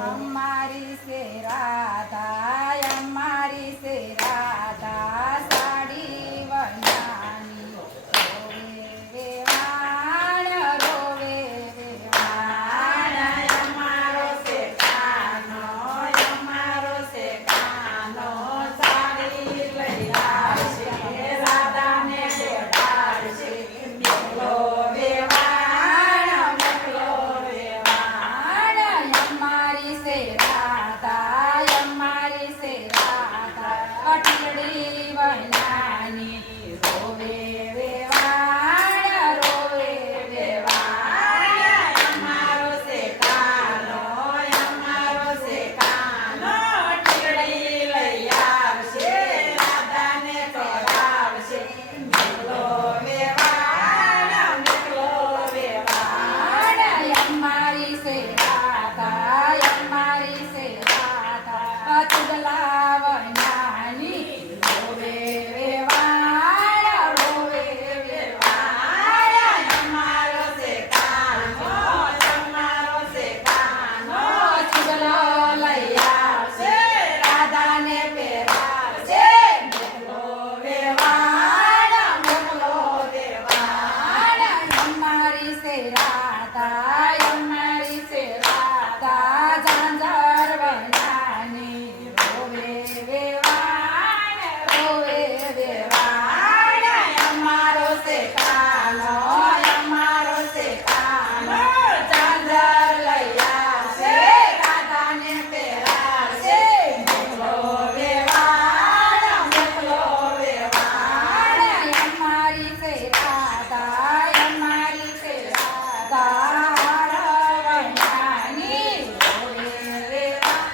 અમારી સે રાધા, અમારી સે રાધા, સાડી વનાની રોવે વેવાણ, રોવે વેવાણ. અમારો સે કાનો, અમારો સે કાનો, સાડી લઈ આવશે, રાધાને બેઠાડશે. મોકલો વેવાણ, મોકલો વેવાણ. અમારી સે રાધા, અમારી સે રાધા, અટકડી વનાની રોવે વેવાણ, રોવે વેવાણ. અમારો સે કાનો, અમારો સે કાનો, અટકડી લઈ આવશે, રાધાને કરાવશે. મોકલો વેવાણ, મોકલો વેવાણ. અમારી સે રાધા, અમારી સે રાધા, ચુગલા વનાની રોવે વેવાણ, રોવે વેવાણ. અમારો સે કાનો, અમારો સે કાનો, ચુગલો લઈ આવશે, રાધાને પહેરાવશે. મોકલો વેવાણ, મોકલો વેવાણ. અમારી સે રાધા, અમારી સે રાધા, ઝાંઝર વનાની રોવે વેવાણ, રોવે વેવાણ. અમારો સે કાનો, અમારો સે કાનો, ઝાંઝર લઈ આવશે, રાધાને પહેરાવશે. મોકલો વેવાણ, મોકલો વેવાણ. અમારી સે રાધા, અમારી સે રાધા, વનાની રોવે વેવાણ,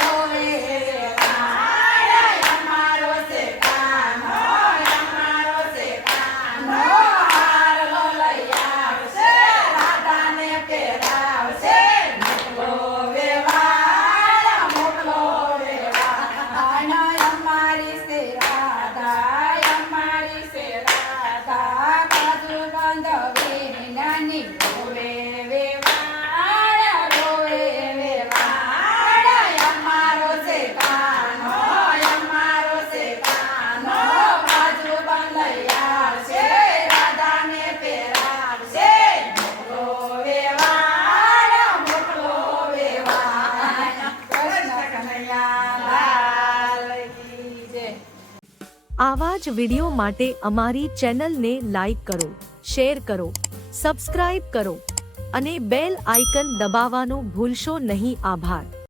રોવે વેવાણ. અમારો સે કાનો, અમારો સે કાનો, હારલો લઈ આવશે, રાધાને પહેરાવશે. મોકલો વેવાણ, મોકલો વેવાણ. અમારી સે રાધા, અમારી સે રાધા, બાજુ બાંધવી નાની રોવે વેવાણ, રોવે વેવાણ. અમારો સે કાનો, અમારો સે કાનો, બાજુ લઈ આવશે, રાધાને પહેરાવશે. મોકલો વેવાણ, મોકલો વેવાણ. કૃષ્ણ કનૈયા લાલ કી જય. આવા જ વિડિયો માટે અમારી ચેનલને લાઈક કરો, શેર કરો, સબસ્ક્રાઇબ કરો અને બેલ આઇકન દબાવવાનું ભૂલશો નહીં. આભાર.